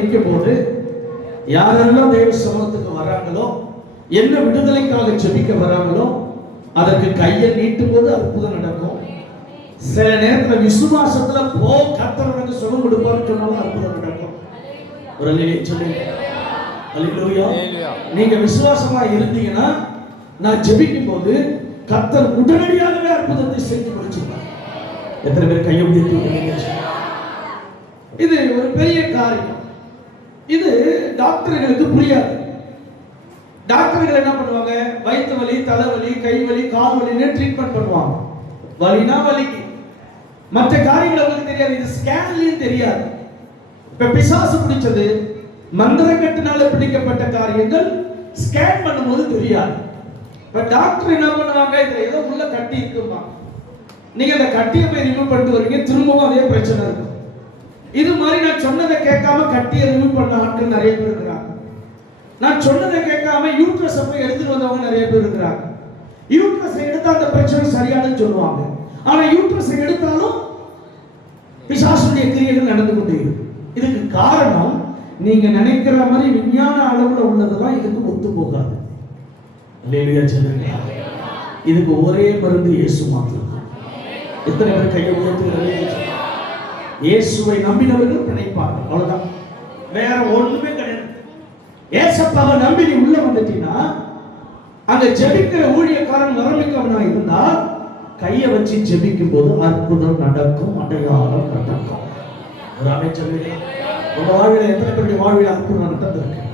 நிற்கும் போது யாரெல்லாம் தேவ சமூகத்துக்கு வராங்களோ, என்ன விடுதலைக்காக ஜெபிக்க வராங்களோ, அதற்கு கையை நீட்டும் போது அற்புதம் நடக்கும். சில நேரத்தில் விசுவாசத்துல போ கர்த்தர் உனக்கு சுகம் கொடுப்பான்னு சொன்னாலும் அற்புதம் நடக்கும். ஒரு அல்லேலூயா சொல்லுங்க. அல்லேலூயா. நீங்க விசுவாசமா இருந்தீங்கன்னா நான் ஜெபிக்கும் போது கர்த்தர் உடனடியாகவே அற்புதத்தை செஞ்சு முடிச்சிருப்பார். எத்தனை பேர் கையை உயர்த்தி? இது ஒரு பெரிய காரியம். இது டாக்டர்களுக்கு புரியாது. டாக்டர்கள் என்ன பண்ணுவாங்க? வயிற்று வலி, தலைவலி, கை வலி, கால் வலின்னு ட்ரீட்மெண்ட் பண்ணுவாங்க. வலினா வலிக்கு, மற்ற காரியங்கள் அவங்களுக்கு தெரியாது. இது ஸ்கேன்லயும் தெரியாது. இப்ப பிசாசு பிடிச்சது, மந்திரக்கட்டினால பிடிக்கப்பட்ட காரியங்கள் ஸ்கேன் பண்ணும்போது தெரியாது. இப்ப டாக்டர் என்ன பண்ணுவாங்க? இதுல ஏதோ உள்ள கட்டி இருக்குமா, நீங்க அந்த கட்டியை போய் ரிமூவ் பண்ணிட்டு வரீங்க, திரும்பவும் அதே பிரச்சனை இருக்கும். இது மாதிரி நான் சொன்னதை கேட்காம கட்டியை ரிமூவ் பண்ண ஆட்கள் நிறைய பேர் இருக்கிறாங்க. நான் சொன்னதை கேட்காம யூட்ரஸை போய் எடுத்துட்டு வந்தவங்க நிறைய பேர் இருக்கிறாங்க. யூட்ரஸை எடுத்தா அந்த பிரச்சனை சரியானு சொல்லுவாங்க. ஆனா யூட்ரஸை எடுத்தாலும் பிசாசுடைய கிரியைகள் நடந்து கொண்டே இருக்கு. இதுக்கு காரணம், நீங்க நினைக்கிற மாதிரி விஞ்ஞான அளவுல உள்ளதெல்லாம் இதுக்கு ஒத்து போகாது. அல்லேலூயா சொல்லுங்க. இதுக்கு ஒரே மருந்து இயேசு மாத்திரம். எத்தனை பேர் கையை உயர்த்துகிறார்கள்? இயேசுவை நம்பினவர்கள் பிழைப்பார்கள். அவ்வளவுதான், வேற ஒண்ணுமே கிடையாது. ஏசப்பாவை நம்பி நீ உள்ள வந்துட்டீங்கன்னா, அங்க ஜெபிக்கிற ஊழியக்காரன் வரமிக்கவனா இருந்தா கையை வச்சு ஜெபிக்கும் போது அற்புதம் நடக்கும், அடையாளம் நடக்கும். ஒரு அமைச்சர் உங்க வாழ்வில் எத்தனை பேருடைய வாழ்வில் அற்புதம் நடந்திருக்கு?